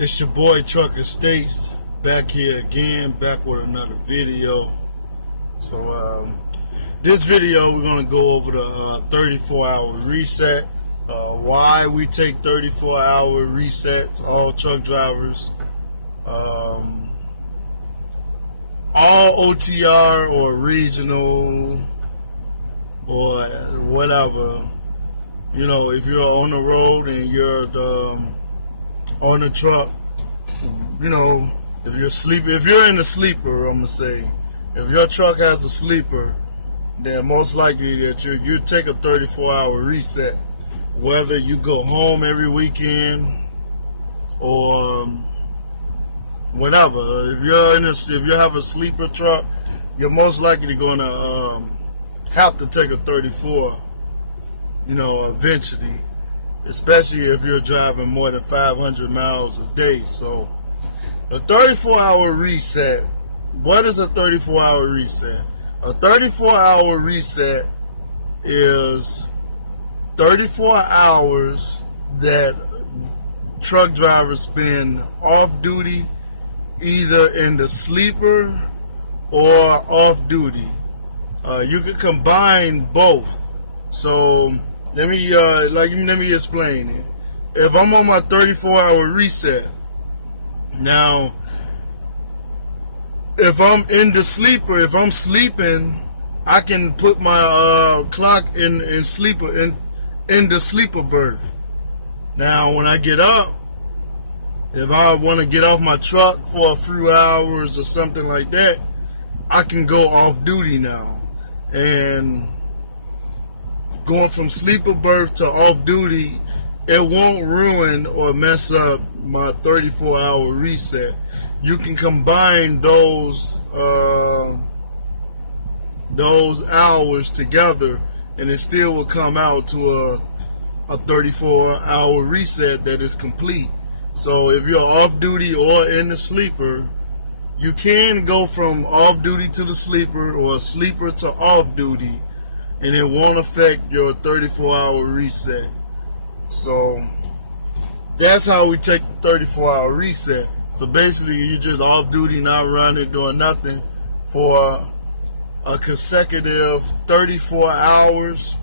It's your boy Trucker States back here again, back with another video. So this video we're gonna go over the 34-hour reset. Why we take 34-hour resets, all truck drivers, all OTR or regional or whatever. You know, if you're on the road and you're on the truck, you know, if you're in the sleeper, I'm gonna say, if your truck has a sleeper, then most likely that you take a 34-hour reset, whether you go home every weekend or whatever. If you have a sleeper truck, you're most likely gonna have to take a 34. You know, eventually, especially if you're driving more than 500 miles a day. So a 34-hour reset, what is a 34-hour reset? A 34-hour reset is 34 hours that truck drivers spend off duty, either in the sleeper or off duty. You can combine both. So let me explain it. If I'm on my 34-hour reset, now if I'm in the sleeper, if I'm sleeping, I can put my clock in the sleeper berth. Now when I get up, if I want to get off my truck for a few hours or something like that, I can go off duty now. And going from sleeper berth to off duty, it won't ruin or mess up my 34-hour reset. You can combine those hours together, and it still will come out to a 34-hour reset that is complete. So if you're off duty or in the sleeper, you can go from off duty to the sleeper or sleeper to off duty, and it won't affect your 34-hour reset. So that's how we take the 34-hour reset. So basically, you just off duty, not running, doing nothing for a consecutive 34 hours.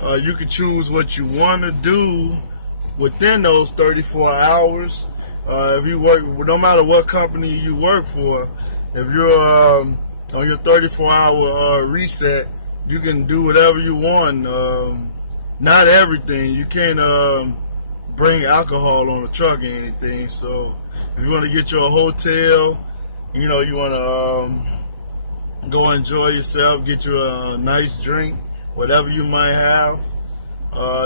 You can choose what you want to do within those 34 hours. If you work, no matter what company you work for, if you're on your 34-hour reset, you can do whatever you want. Not everything. You can't bring alcohol on the truck or anything. So if you want to get you a hotel, you know, you want to go enjoy yourself, get you a nice drink, whatever you might have,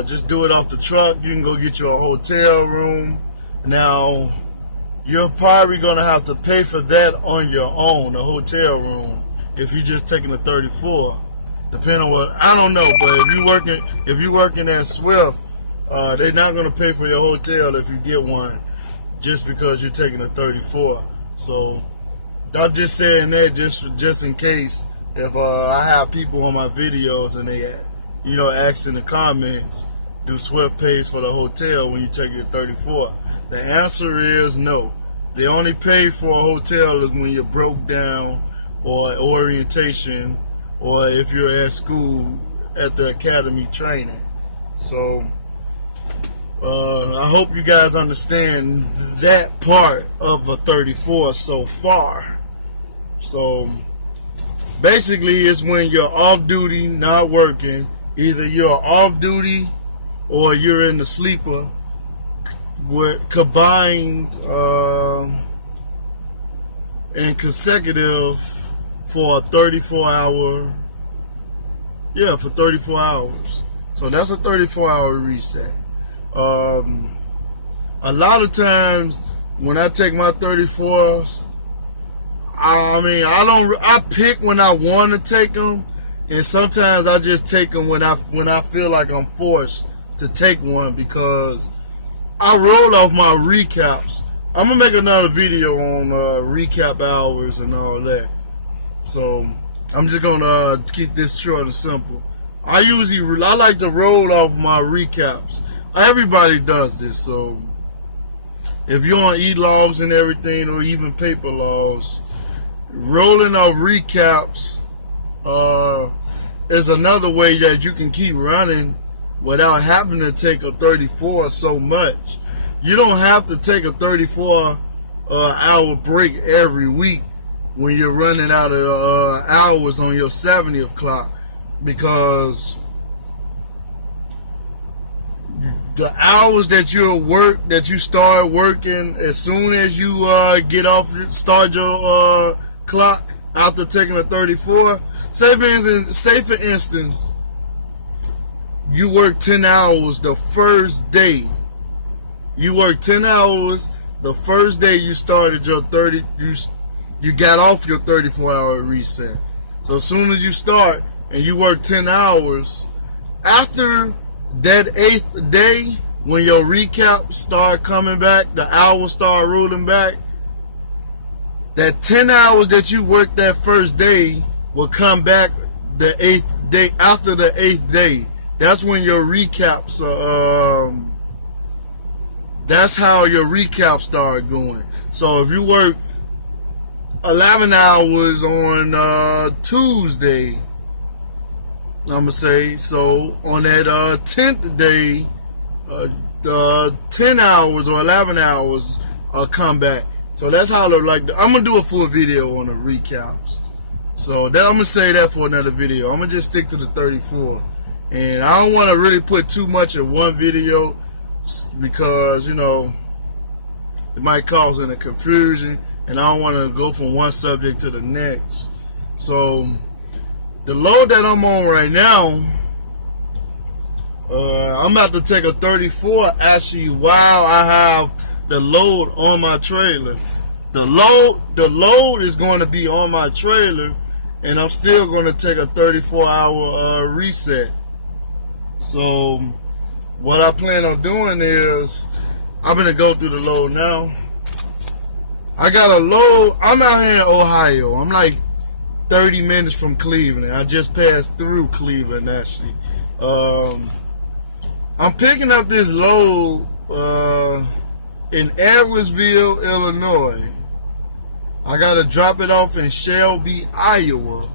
just do it off the truck. You can go get you a hotel room. Now, you're probably going to have to pay for that on your own, a hotel room, if you're just taking a 34. Depending on what, I don't know, but if you're working at Swift, they're not going to pay for your hotel if you get one, just because you're taking a 34. So I'm just saying that just in case, if I have people on my videos and they, you know, ask in the comments, do Swift pays for the hotel when you take your 34? The answer is no. They only pay for a hotel is when you're broke down or orientation, or if you're at school at the academy training. So I hope you guys understand that part of a 34 so far. So basically, it's when you're off duty, not working. Either you're off duty or you're in the sleeper, with combined and consecutive for a 34-hour, for 34 hours. So that's a 34-hour reset. A lot of times when I take my 34s, I pick when I want to take them, and sometimes I just take them when I feel like I'm forced to take one, because I roll off my recaps. I'm gonna make another video on recap hours and all that. So I'm just gonna keep this short and simple. I like to roll off my recaps. Everybody does this, so if you're on e-logs and everything, or even paper logs, rolling off recaps is another way that you can keep running without having to take a 34 so much. You don't have to take a 34 hour break every week when you're running out of hours on your 70th clock, because the hours that you start working as soon as you start your clock after taking a 34. Say for instance, you work 10 hours the first day. You work 10 hours the first day you started your you got off your 34-hour reset. So as soon as you start and you work 10 hours, after that 8th day, when your recaps start coming back, the hours start rolling back, that 10 hours that you worked that first day will come back the 8th day. After the 8th day, that's when your recaps that's how your recaps start going. So if you work 11 hours on Tuesday, I'm gonna say, so on that 10th day, 10 hours or 11 hours come back. So that's how I'm gonna do a full video on the recaps. So that, I'm gonna say that for another video. I'm gonna just stick to the 34, and I don't want to really put too much in one video, because it might cause any confusion, and I don't want to go from one subject to the next. So the load that I'm on right now, I'm about to take a 34 actually while I have the load on my trailer. The load is going to be on my trailer, and I'm still going to take a 34-hour reset. So what I plan on doing is, I'm going to go through the load now. I got a load. I'm out here in Ohio. I'm like 30 minutes from Cleveland. I just passed through Cleveland, actually. I'm picking up this load in Edwardsville, Illinois. I got to drop it off in Shelby, Iowa.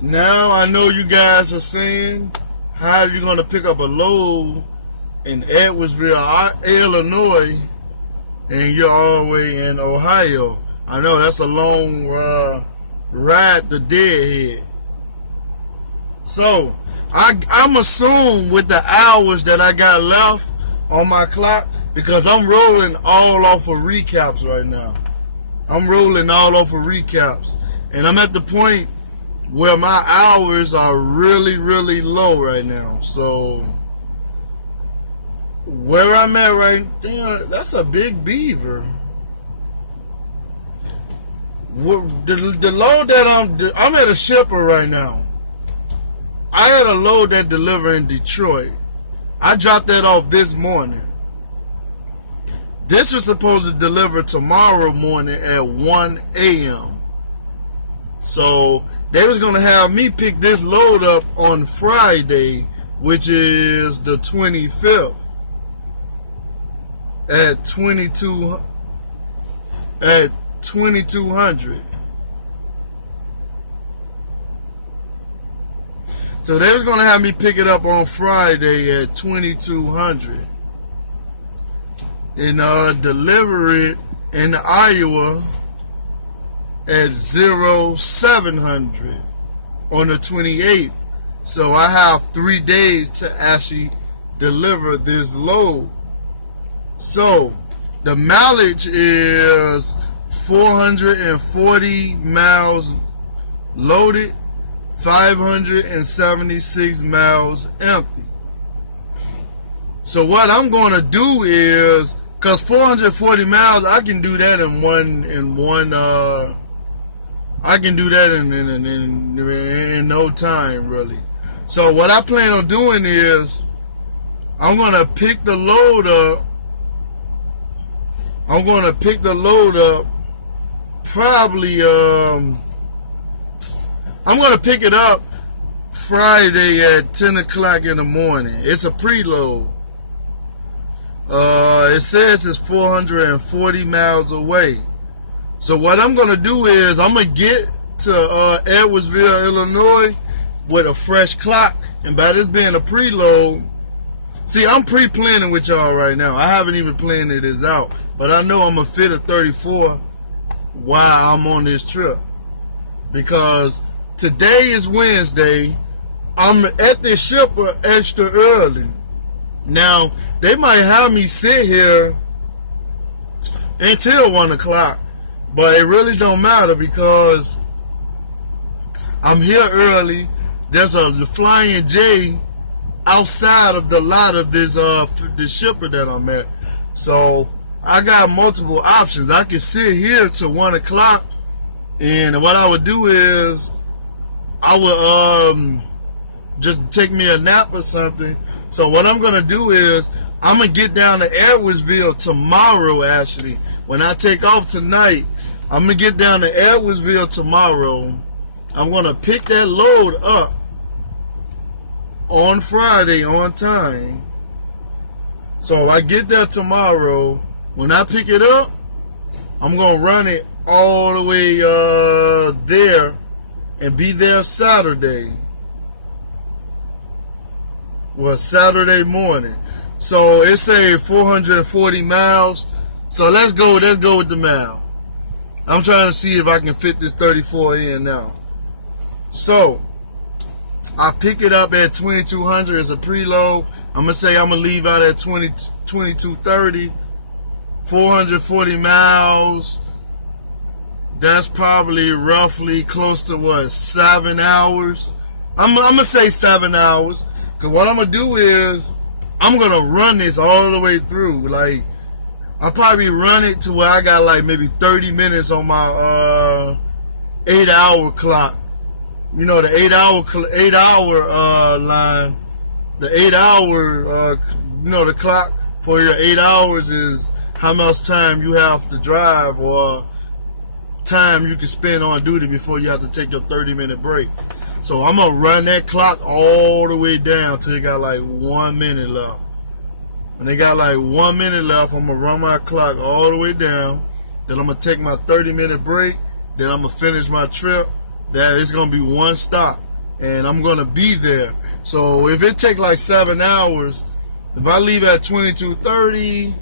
Now, I know you guys are saying, how are you going to pick up a load in Edwardsville, Illinois, and you're all the way in Ohio? I know that's a long ride to Deadhead. So I'm assuming with the hours that I got left on my clock, because I'm rolling all off of recaps right now. I'm rolling all off of recaps, and I'm at the point where my hours are really, really low right now. So where I'm at right now, that's a big beaver. The load that I'm at a shipper right now. I had a load that delivered in Detroit. I dropped that off this morning. This was supposed to deliver tomorrow morning at 1 a.m. So they was going to have me pick this load up on Friday, which is the 25th, at 2200. So they was going to have me pick it up on Friday at 2200 and deliver it in Iowa at 0700 on the 28th. So I have 3 days to actually deliver this load. So the mileage is 440 miles loaded, 576 miles empty. So what I'm going to do is, because 440 miles, I can do that in no time, really. So what I plan on doing is, I'm going to pick the load up. Probably, I'm going to pick it up Friday at 10 o'clock in the morning. It's a preload. It says it's 440 miles away. So what I'm going to do is I'm going to get to Edwardsville, Illinois with a fresh clock. And by this being a preload, see, I'm pre-planning with y'all right now. I haven't even planned this out. But I know I'm going to fit a 34 while I'm on this trip. Because today is Wednesday. I'm at the shipper extra early. Now, they might have me sit here until 1 o'clock. But it really don't matter because I'm here early. There's the Flying J outside of the lot of this shipper that I'm at. So I got multiple options. I can sit here till 1 o'clock, and what I would do is I would just take me a nap or something. So what I'm gonna do is I'm gonna get down to Edwardsville tomorrow. Actually, when I take off tonight, I'm gonna get down to Edwardsville tomorrow. I'm gonna pick that load up on Friday on time. So I get there tomorrow. When I pick it up, I'm gonna run it all the way there and be there Saturday. Well, Saturday morning. So it's a 440 miles. So let's go with the mile. I'm trying to see if I can fit this 34 in now. So I pick it up at 2200 as a preload. I'm gonna say I'm gonna leave out at 2230. 440 miles. That's probably roughly close to what, 7 hours. I'm gonna say 7 hours. Cause what I'm gonna do is I'm gonna run this all the way through. Like, I'll probably run it to where I got like maybe 30 minutes on my 8-hour clock. You know, the 8-hour line. The 8-hour the clock for your 8 hours is how much time you have to drive or time you can spend on duty before you have to take your 30-minute break. So I'm gonna run that clock all the way down till it got like 1 minute left. When they got like 1 minute left, I'm gonna run my clock all the way down. Then I'm gonna take my 30-minute break. Then I'm gonna finish my trip. That is gonna be one stop, and I'm gonna be there. So if it takes like 7 hours, if I leave at 22:30,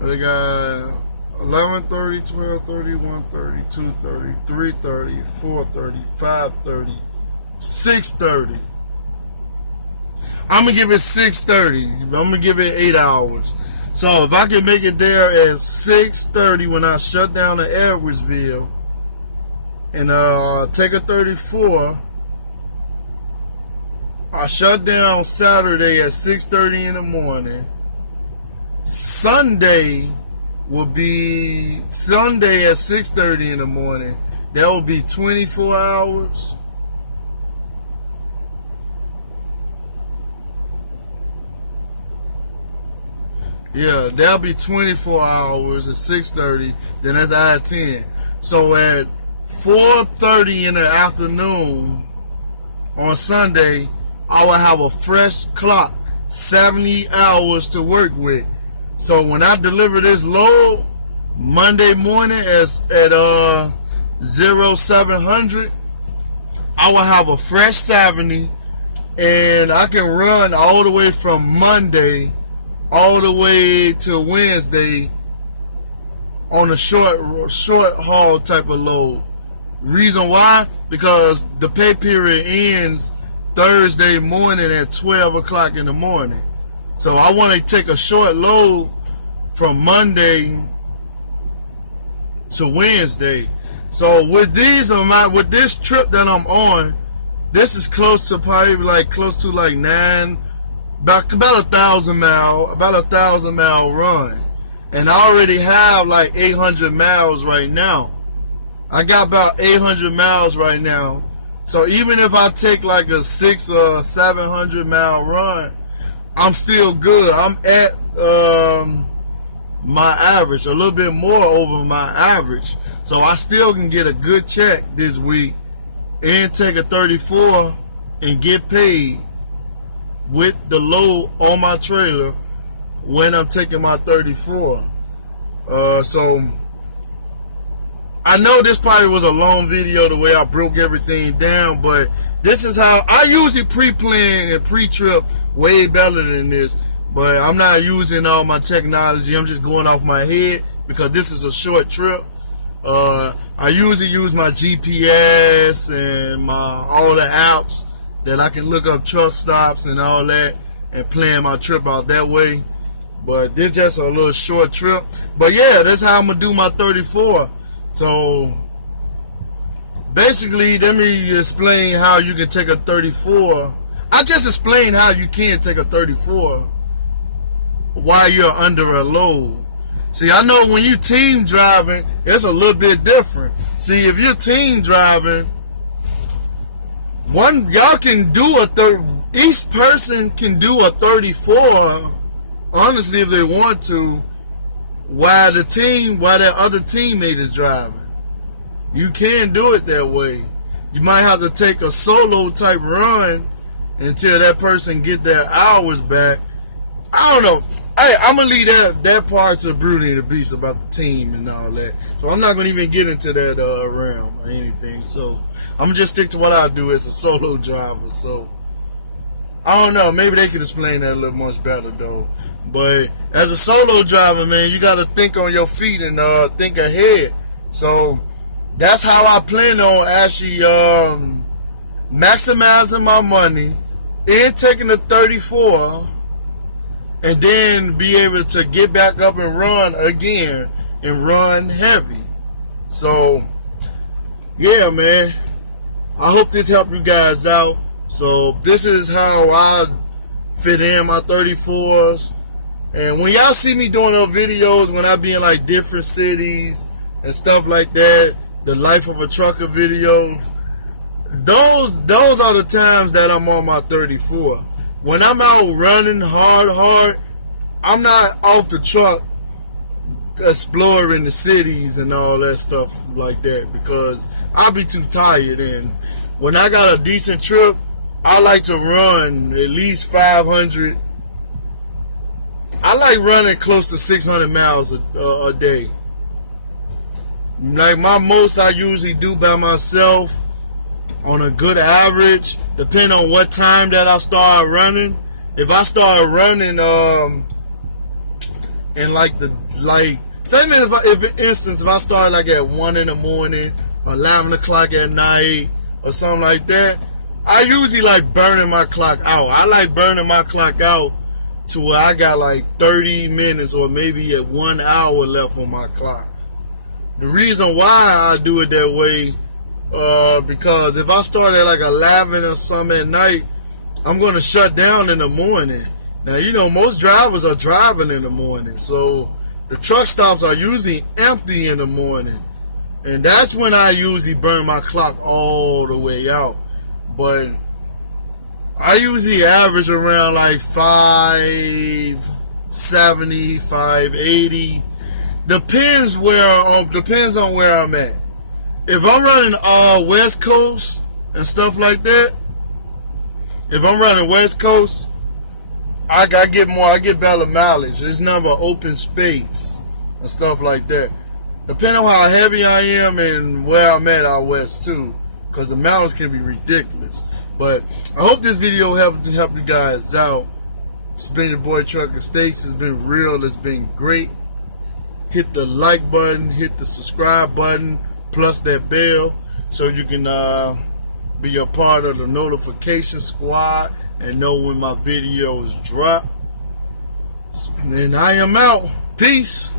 they got 11:30, 12:30, 1:30, 2:30, 3:30, 4:30, 5:30, 6:30. I'm gonna give it 6:30. I'm gonna give it 8 hours. So if I can make it there at 6:30 when I shut down to Edwardsville and take a 34, I shut down Saturday at 6:30 in the morning. Sunday will be Sunday at 6:30 in the morning. That will be 24 hours. Yeah, that'll be 24 hours at 6:30. Then that's add 10. So at 4:30 in the afternoon on Sunday, I will have a fresh clock, 70 hours to work with. So when I deliver this load Monday morning at 0700, I will have a fresh 70, and I can run all the way from Monday all the way to Wednesday on a short haul type of load. Reason why? Because the pay period ends Thursday morning at 12 o'clock in the morning. So I want to take a short load from Monday to Wednesday. So with this trip that I'm on, this is close to probably like about 1,000 mile run, and I already have like 800 miles right now. I got about 800 miles right now. So even if I take like a 600 or 700 mile run, I'm still good. I'm at my average, a little bit more over my average. So I still can get a good check this week and take a 34 and get paid with the load on my trailer when I'm taking my 34. So I know this probably was a long video the way I broke everything down, but this is how I usually pre-plan and pre-trip way better than this. But I'm not using all my technology. I'm just going off my head because this is a short trip. I usually use my GPS and all the apps that I can look up truck stops and all that and plan my trip out that way. But this just a little short trip. But yeah, that's how I'm gonna do my 34. So basically, let me explain how you can take a 34. I just explained how you can take a 34 while you're under a load. See, I know when you team driving, it's a little bit different. See, if you're team driving, y'all can do each person can do a 34, honestly, if they want to, while their other teammate is driving. You can do it that way. You might have to take a solo type run until that person get their hours back. I don't know. I'm gonna leave that part to Bruni and the Beast about the team and all that. So I'm not gonna even get into that realm or anything. So I'm gonna just stick to what I do as a solo driver. So I don't know. Maybe they could explain that a little much better though. But as a solo driver, man, you gotta think on your feet and think ahead. So that's how I plan on actually maximizing my money and taking the 34. And then be able to get back up and run again and run heavy. So, yeah, man. I hope this helped you guys out. So, this is how I fit in my 34s. And when y'all see me doing those videos, when I be in like different cities and stuff like that, the Life of a Trucker videos, those are the times that I'm on my 34. When I'm out running hard, I'm not off the truck exploring the cities and all that stuff like that because I'll be too tired. And when I got a decent trip, I like to run at least 500. I like running close to 600 miles a day. Like my most I usually do by myself on a good average, depending on what time that I start running. If I start running, say for instance, if I start like at 1 in the morning, or 11 o'clock at night, or something like that, I usually like burning my clock out. I like burning my clock out to where I got like 30 minutes or maybe at 1 hour left on my clock. The reason why I do it that way, because if I start at like 11 or something at night, I'm going to shut down in the morning. Now, you know, most drivers are driving in the morning, so the truck stops are usually empty in the morning. And that's when I usually burn my clock all the way out. But I usually average around like 570, 580. Depends on where I'm at. If I'm running West Coast and stuff like that, if I'm running West Coast, I get better mileage. It's number open space and stuff like that. Depending on how heavy I am and where I'm at out west too, because the mileage can be ridiculous. But I hope this video helped you guys out. It's been your boy Trucker Stakes. It's been real. It's been great. Hit the like button, hit the subscribe button, plus that bell, so you can be a part of the notification squad and know when my videos drop. And I am out. Peace.